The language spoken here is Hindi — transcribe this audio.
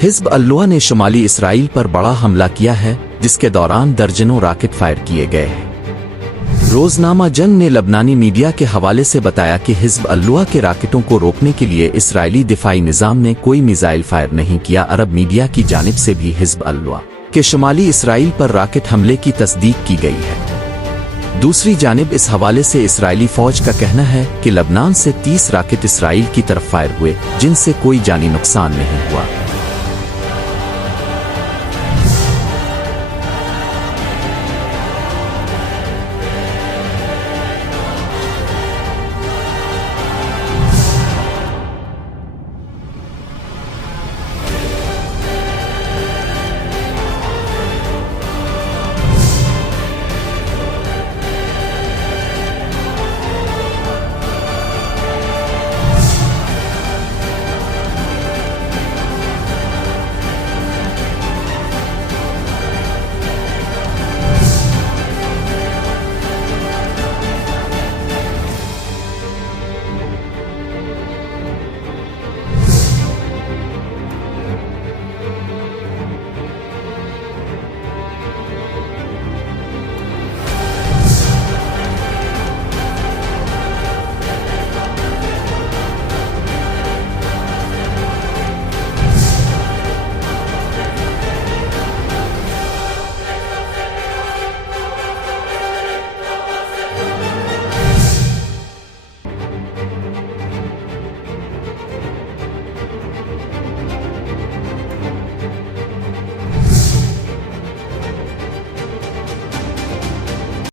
हिज़्ब अल्लाह ने शुमाली इसराइल पर बड़ा हमला किया है, जिसके दौरान दर्जनों रॉकेट फायर किए गए हैं। रोज़नामा जंग ने लबनानी मीडिया के हवाले से बताया कि हिज़्ब अल्लाह के रॉकेटों को रोकने के लिए इसराइली दिफाई निज़ाम ने कोई मिसाइल फायर नहीं किया। अरब मीडिया की जानिब से भी हिज़्ब अल्लाह के शुमाली इसराइल पर रॉकेट हमले की तस्दीक की गई है। दूसरी जानिब इस हवाले से इसराइली फ़ौज का कहना है कि लबनान से 30 रॉकेट इसराइल की तरफ फायर हुए, जिनसे कोई जानी नुकसान नहीं हुआ।